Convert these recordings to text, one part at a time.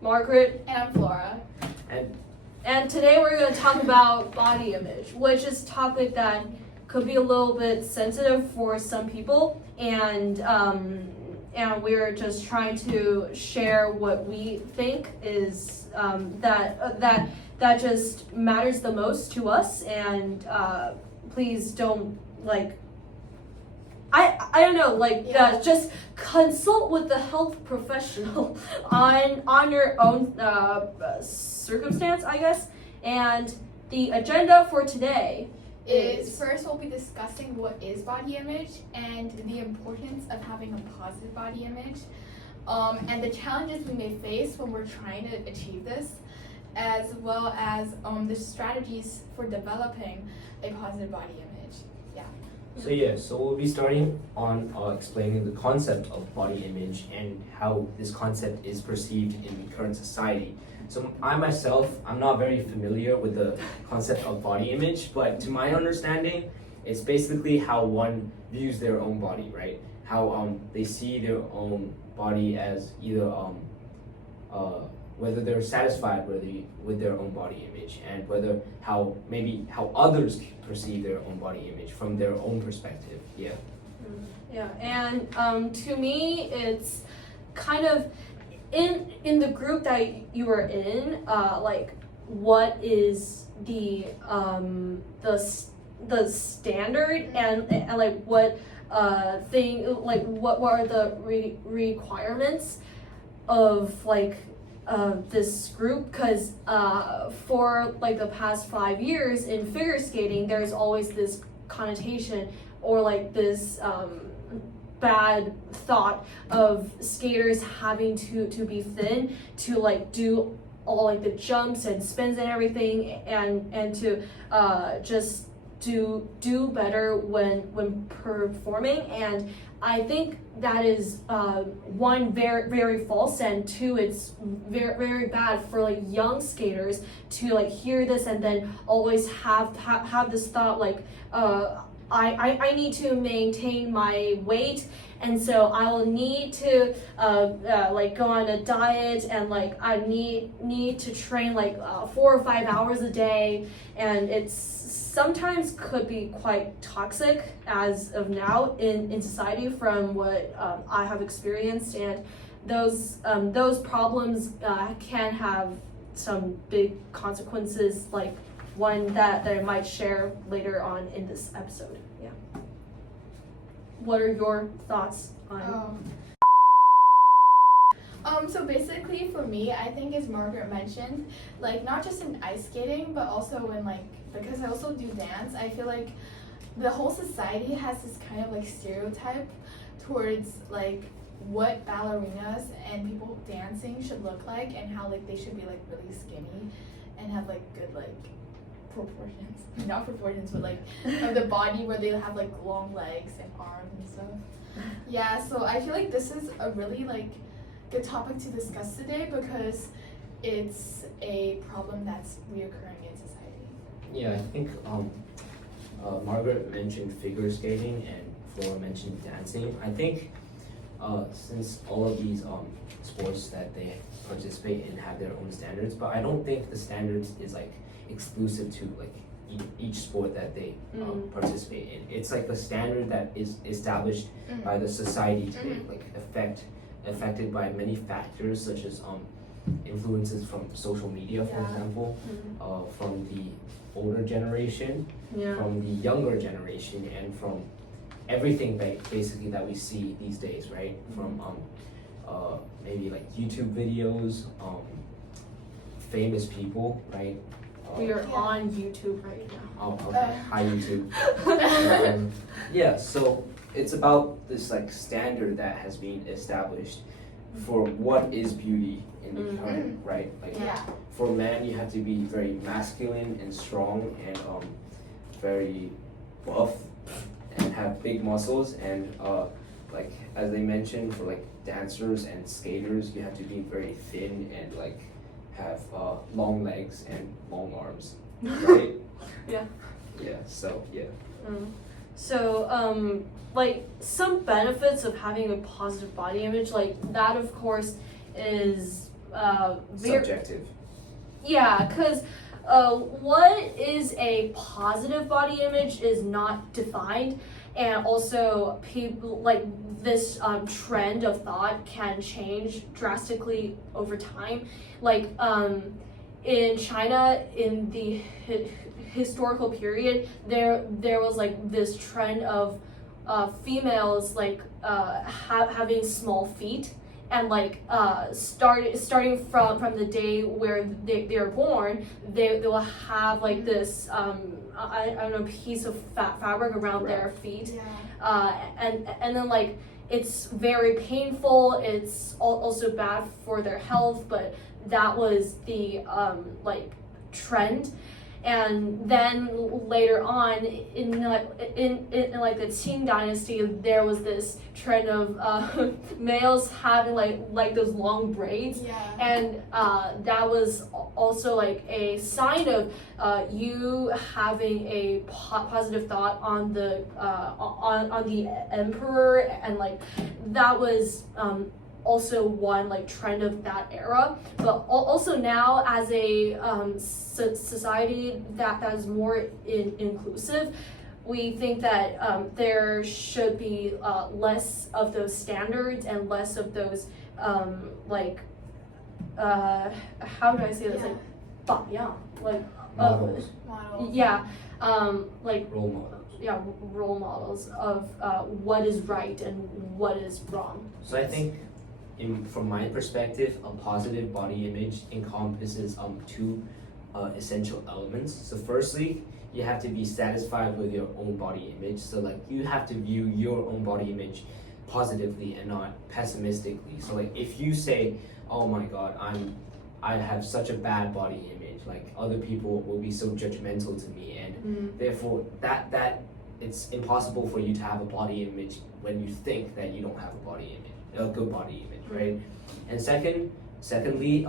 Margaret. And I'm Flora. And today we're going to talk about body image, which is a topic that could be a little bit sensitive for some people, and we're just trying to share what we think is that just matters the most to us, and please don't I don't know, just consult with the health professional on your own circumstance, I guess. And the agenda for today is first we'll be discussing what is body image and the importance of having a positive body image, and the challenges we may face when we're trying to achieve this, as well as the strategies for developing a positive body image. So we'll be starting on explaining the concept of body image and how this concept is perceived in current society. So I myself, I'm not very familiar with the concept of body image, but to my understanding, it's basically how one views their own body, right? How they see their own body as either whether they're satisfied with their own body image, and how others perceive their own body image from their own perspective. Yeah, and to me, it's kind of in the group that you are in, what is the standard, and what what are the requirements of this group, because for the past 5 years in figure skating, there's always this connotation or this bad thought of skaters having to be thin to do all the jumps and spins and everything, and to just do better when performing. And I think that is one, very very false, and two, it's very very bad for young skaters to hear this and then always have this thought I need to maintain my weight, and so I will need to go on a diet, and I need to train 4 or 5 hours a day, and it's sometimes could be quite toxic as of now in society from what I have experienced, and those problems can have some big consequences, one that I might share later on in this episode. Yeah. What are your thoughts on? So basically for me, I think, as Margaret mentioned, not just in ice skating, but also in because I also do dance, I feel the whole society has this kind of stereotype towards what ballerinas and people dancing should look like, and how they should be really skinny and have good proportions, not proportions, but of the body, where they have long legs and arms and stuff. Yeah, so I feel this is a really good topic to discuss today, because it's a problem that's reoccurring in society. Yeah, I think Margaret mentioned figure skating and Flora mentioned dancing. I think since all of these sports that they participate in have their own standards, but I don't think the standards is exclusive to each sport that they participate in. It's a standard that is established by the society today, affected by many factors, such as influences from social media, for example, from the older generation, from the younger generation, and from everything basically that we see these days, right? From maybe YouTube videos, famous people, right? We are on YouTube right now. Oh, okay. Hi, YouTube. So it's about this standard that has been established for what is beauty in the current, right? For men, you have to be very masculine and strong and very buff and have big muscles, and as they mentioned, for dancers and skaters, you have to be very thin and have long legs and long arms, right? Yeah. So some benefits of having a positive body image, that of course is very Subjective. yeah, because what is a positive body image is not defined, and also people like this trend of thought can change drastically over time. Like in China, in the historical period, there was like this trend of females like having small feet, and like starting from the day where they're born, they will have like this I don't know, piece of fabric around their feet, and then like it's very painful. It's also bad for their health, but that was the like trend. And then later on in like the Qing dynasty, there was this trend of males having like those long braids, and that was also like a sign of you having a positive thought on the emperor, and like that was also one like trend of that era. But also now, as a society that is more inclusive, we think that there should be less of those standards and less of those like how do I say this, like 榜样, like Models. yeah, like Role models. yeah, role models of what is right and what is wrong. So I think, from my perspective, a positive body image encompasses two essential elements. So firstly, you have to be satisfied with your own body image. So like you have to view your own body image positively and not pessimistically. So like if you say, oh my god, I have such a bad body image, like other people will be so judgmental to me, and therefore that it's impossible for you to have a body image when you think that you don't have a body image, a good body image, right? And secondly,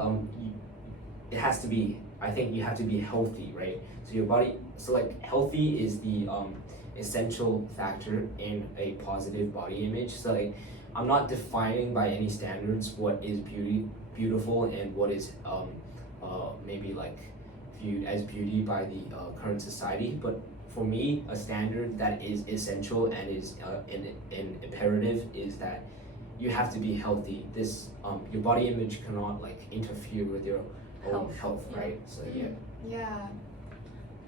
it has to be, I think you have to be healthy, right? So your body, so like healthy is the essential factor in a positive body image. So like I'm not defining by any standards what is beautiful and what is maybe like viewed as beauty by the current society, but for me, a standard that is essential and is an imperative is that you have to be healthy. This your body image cannot like interfere with your own health, right? So Yeah.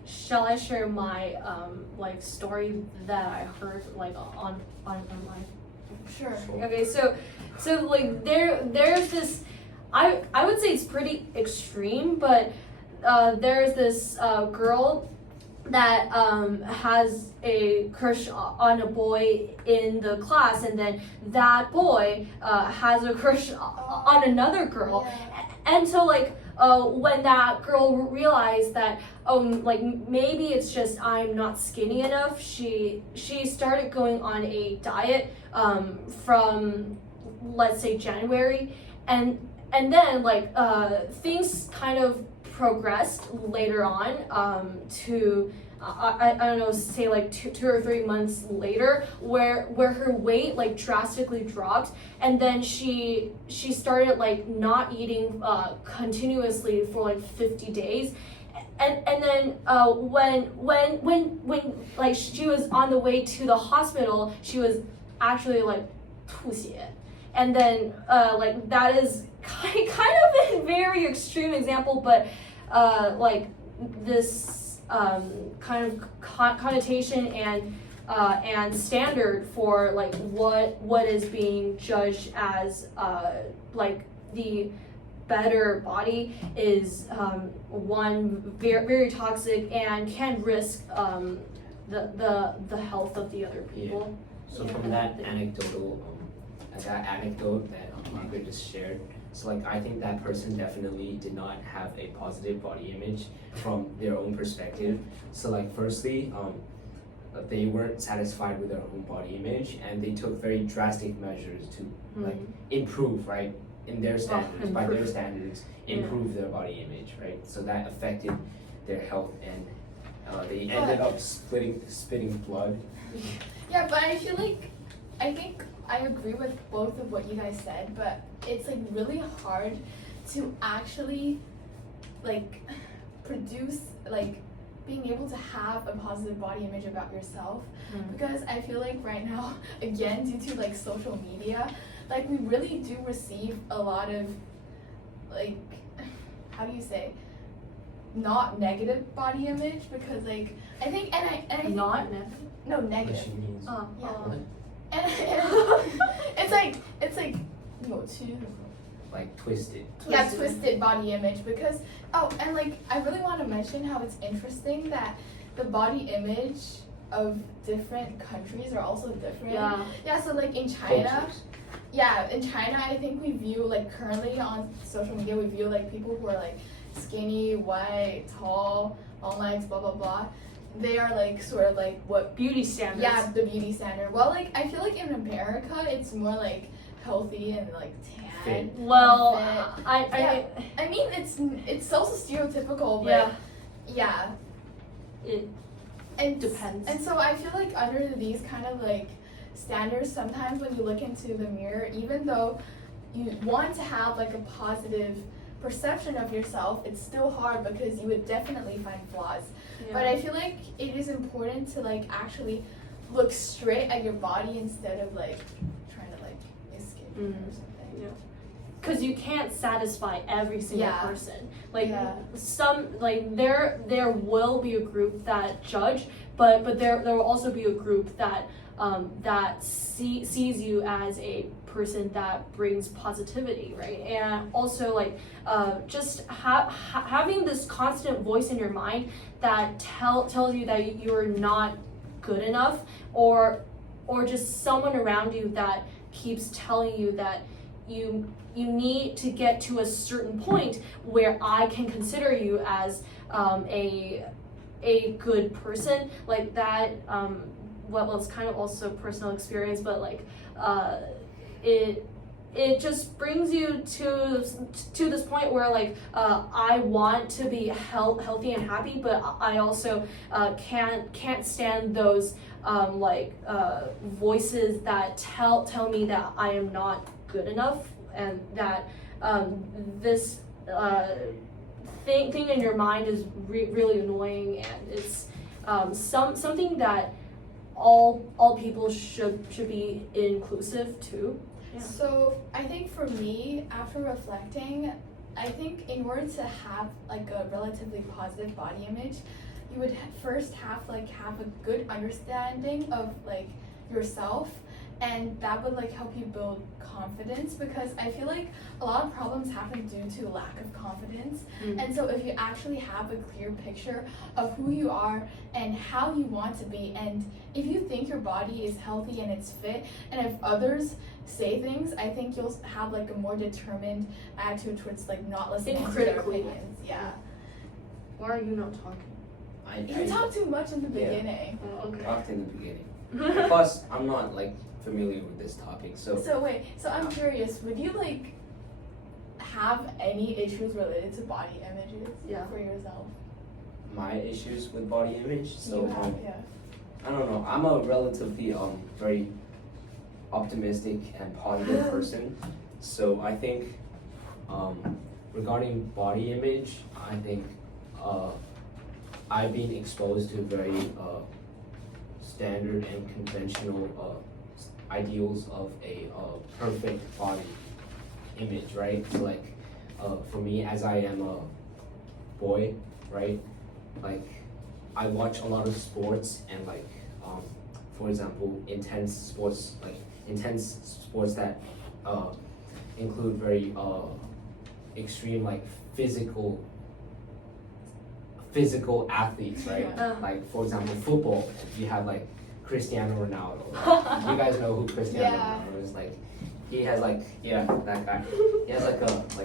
Shall I share my like story that I heard like on my Sure. okay, so like there's this, I would say it's pretty extreme, but there's this girl that has a crush on a boy in the class, and then that boy has a crush on another girl, and so like when that girl realized that like maybe it's just I'm not skinny enough, she started going on a diet from, let's say, January, and then like things kind of progressed later on to I don't know, say like two or 3 months later, where her weight like drastically dropped, and then she started like not eating continuously for like 50 days, and then when like she was on the way to the hospital, she was actually like 吐血, and then like that is kind of a very extreme example, but like this kind of connotation and standard for like what is being judged as like the better body is one very very toxic and can risk the health of the other people. So from that anecdote that Margaret just shared, so like I think that person definitely did not have a positive body image from their own perspective. So like firstly, they weren't satisfied with their own body image, and they took very drastic measures to like improve, right, in their standards, by their standards, improve their body image, right? So that affected their health, and they ended up spitting blood. Yeah, but I think I agree with both of what you guys said, but it's like really hard to actually like produce like being able to have a positive body image about yourself. Because I feel like right now, again, due to like social media, like we really do receive a lot of like, how do you say, not negative body image, because like I think and I think Not negative. no negative. What she means. Yeah. And it's like 扭曲 Like twisted. yeah, twisted body image. Because and like I really want to mention how it's interesting that the body image of different countries are also different. Yeah, so like in China, Cultures. yeah, in China I think we view like currently on social media we view like people who are like skinny, white, tall, long legs, blah blah blah. They are like sort of like what Beauty standards. yeah, the beauty standard. Well, like I feel like in America it's more like healthy and like tan. Fit. Well, Fit. I I mean it's also stereotypical, yeah, but yeah. it And depends. And so I feel like under these kind of like standards, sometimes when you look into the mirror, even though you want to have like a positive perception of yourself, it's still hard because you would definitely find flaws. Yeah. But I feel like it is important to like actually look straight at your body instead of like trying to like escape it or something. Yeah. Because you can't satisfy every single Yeah. person. Like Yeah. some, like there will be a group that judge, but there will also be a group that that sees you as a person that brings positivity, right? And also like just having this constant voice in your mind that tells you that you're not good enough, or just someone around you that keeps telling you that you need to get to a certain point where I can consider you as a good person, like that. Well, it's kind of also personal experience, but like it just brings you to this point where like I want to be healthy and happy, but I also can't stand those voices that tell me that I am not good enough, and that this thing in your mind is really annoying, and it's something that all people should be inclusive to. Yeah. So I think for me, after reflecting, I think in order to have like a relatively positive body image, you would first have a good understanding of like yourself, and that would like help you build confidence, because I feel like a lot of problems happen due to lack of confidence. And so if you actually have a clear picture of who you are and how you want to be, and if you think your body is healthy and it's fit, and if others say things, I think you'll have like a more determined attitude towards like not listening to their critically. opinions. Yeah. Why are you not talking? You talk too much in the Yeah. beginning. Oh, okay. Talked in the beginning. Plus, I'm not like familiar with this topic, so So I'm curious, would you like have any issues related to body images Yeah. for yourself? my issues with body image. So You have, yeah. I don't know. I'm a relatively very optimistic and positive person. So I think regarding body image, I think I've been exposed to very standard and conventional ideals of a perfect body image, right? So like for me, as I am a boy, right? Like I watch a lot of sports, and like for example, intense sports that include very extreme like physical athletes, right? Yeah. Like for example, football, you have like Cristiano Ronaldo. You guys know who Cristiano Yeah. Ronaldo is? Like he has like that guy. He has like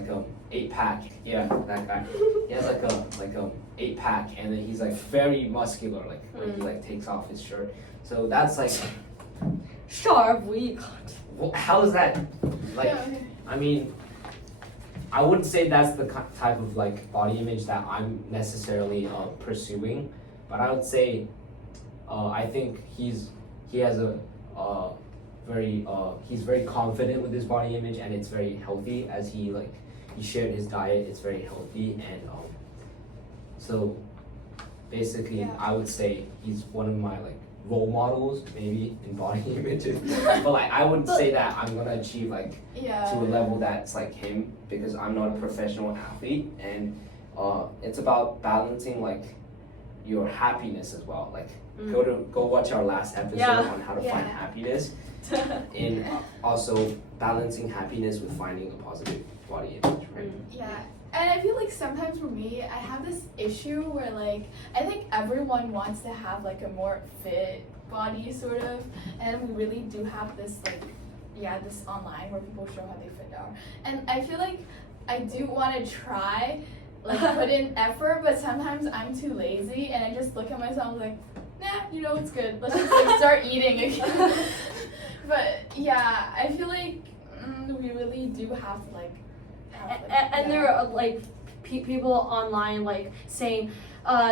a 8-pack. Yeah, that guy. He has like a 8-pack, and then he's like very muscular, like when he like takes off his shirt. So that's like, Sharp, we can't. how is that like? Yeah, okay. I mean, I wouldn't say that's the type of like body image that I'm necessarily pursuing, but I would say I think he has a he's very confident with his body image, and it's very healthy as he like he shared his diet. It's very healthy, and so basically, Yeah. I would say he's one of my like role models, maybe in body image. But like, I would say that I'm gonna achieve like Yeah. to a level that's like him because I'm not a professional athlete, and it's about balancing like your happiness as well. Like go watch our last episode Yeah. on how to Yeah. find happiness, and also balancing happiness with finding a positive body image, right? Yeah. And I feel like sometimes for me, I have this issue where like I think everyone wants to have like a more fit body sort of, and we really do have this like this online where people show how they fit are. And I feel like I do want to try like put in effort, but sometimes I'm too lazy and I just look at myself like, nah, it's good. Let's just like start eating again. But yeah, I feel like we really do have to like. And there are like people online like saying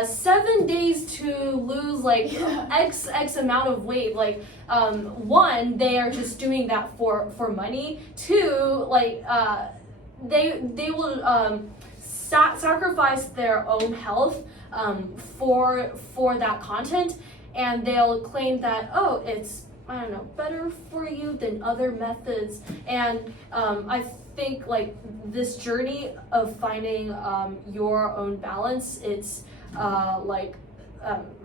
7 days to lose like x amount of weight. Like one, they are just doing that for money. Two, like they will sacrifice their own health for that content, and they'll claim that it's better for you than other methods. And I think like this journey of finding your own balance, it's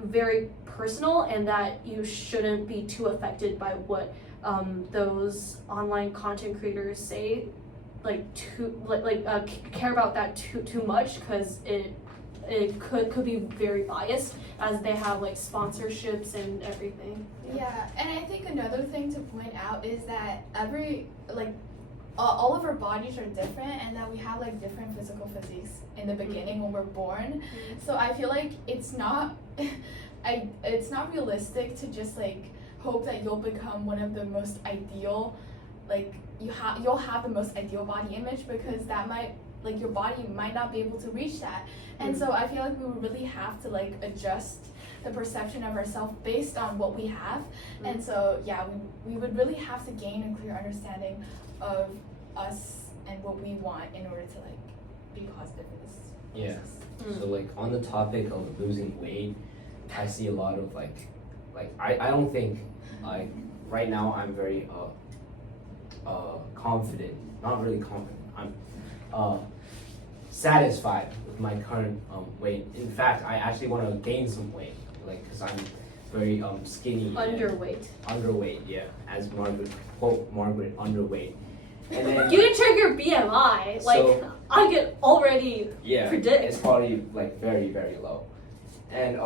very personal, and that you shouldn't be too affected by what those online content creators say, care about that too much, because it could be very biased, as they have like sponsorships and everything. Yeah, and I think another thing to point out is that all of our bodies are different, and that we have like different physical physiques in the beginning when we're born. So I feel like it's not it's not realistic to just like hope that you'll become one of the most ideal, like you'll have the most ideal body image, because that might like your body might not be able to reach that. And so I feel like we would really have to like adjust the perception of ourselves based on what we have. And so we would really have to gain a clear understanding of us and what we want in order to like be positive in this process. So like on the topic of losing weight, I see a lot of like I don't think like right now I'm very confident, not really confident, I'm satisfied with my current weight. In fact, I actually want to gain some weight, like because I'm very skinny, underweight, yeah, as Margaret, quote Margaret, underweight. And then you can check your BMI, like so, I can already predict. It's probably like very, very low. And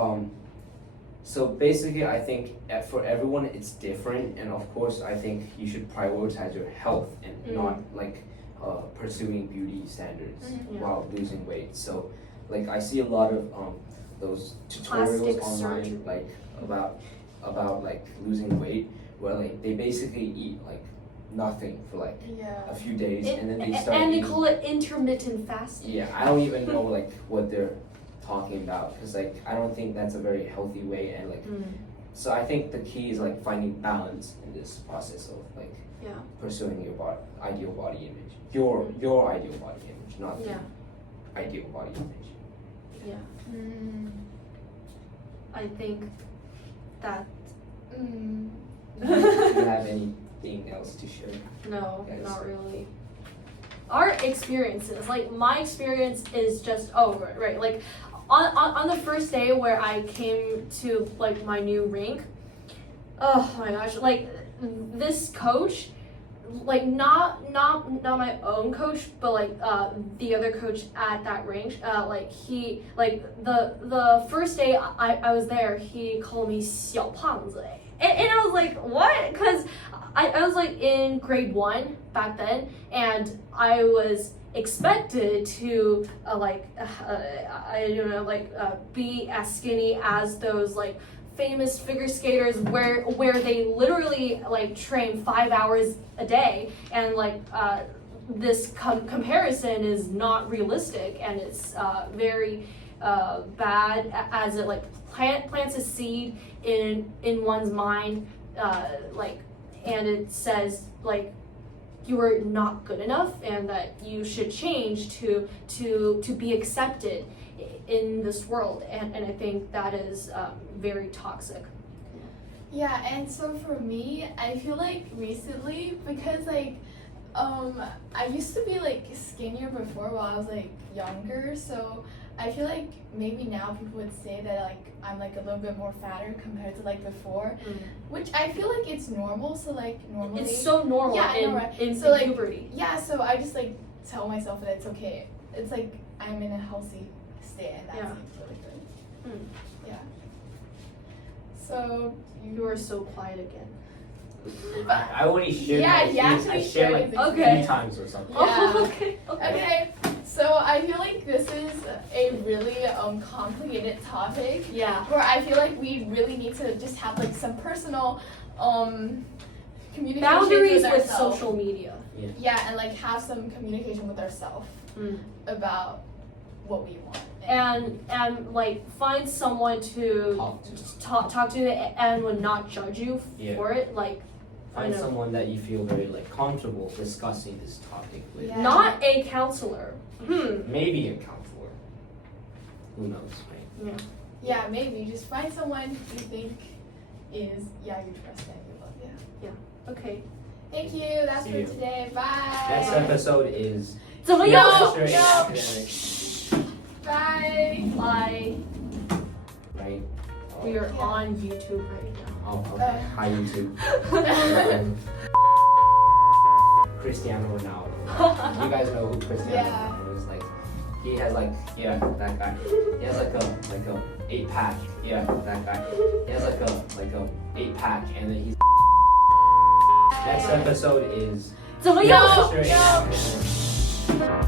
so basically I think for everyone it's different, and of course I think you should prioritize your health and not like pursuing beauty standards while losing weight. So like I see a lot of those tutorials plastic online surgery. like about like losing weight, where like they basically eat like nothing for like a few days, and then they start and eating. they call it intermittent fasting. Yeah, I don't even know like what they're talking about, because like I don't think that's a very healthy way, and like so I think the key is like finding balance in this process of like pursuing your ideal body image, your ideal body image, not the ideal body image. I think that Do you have anything else to share? No, Guys? not really. Our experiences, like my experience is just right, like on the first day where I came to like my new rink, oh my gosh, like this coach, like not my own coach, but like the other coach at that rink, like he, like the first day I was there, he called me 小胖子, and I was like, what? Because I was like in grade 1 back then, and I was expected to be as skinny as those like famous figure skaters where they literally like train 5 hours a day, and like this comparison is not realistic, and it's very bad, as it like plants a seed in one's mind, like, and it says like you are not good enough and that you should change to be accepted in this world, and I think that is very toxic. Yeah, and so for me, I feel like recently, because like I used to be like skinnier before while I was like younger, so I feel like maybe now people would say that like I'm like a little bit more fatter compared to like before, which I feel like it's normal. So like normally It's so normal Yeah, I know, in, right? in So, like, puberty. yeah, so I just like tell myself that it's okay. It's like I'm in a healthy state, and that Yeah. seems really good. Mm. Yeah. So You are so quiet again. I only shared Yeah, my he experience. actually I shared like shared his Okay. 3 times or something. Yeah. Oh, okay. Okay, so I feel like this is a really complicated topic Yeah. where I feel like we really need to just have like some personal communication Boundaries with ourselves. social media. Yeah, and like have some communication with ourselves Mm. about what we want. And like find someone to talk to and would not judge you Yeah. for it. Like Find I know. someone that you feel very like comfortable discussing this topic with. Yeah. Not a counselor. Maybe a counselor. Who knows, right? Yeah, maybe just find someone you think is you trust and you love. Yeah. Okay. Thank you. That's See for you. today. Bye. Next episode is 怎么 No. 样？ Master in no. Academics, Bye. Bye. right? We are Yeah. on YouTube right now. Oh, okay. Hi YouTube. Cristiano Ronaldo. You guys know who Cristiano Yeah. Ronaldo is? Like, he has like, yeah, that guy. He has like a 8-pack. Yeah, that guy. He has like a 8-pack, and then he's. Next episode is 怎么样？ Master in no. Academics.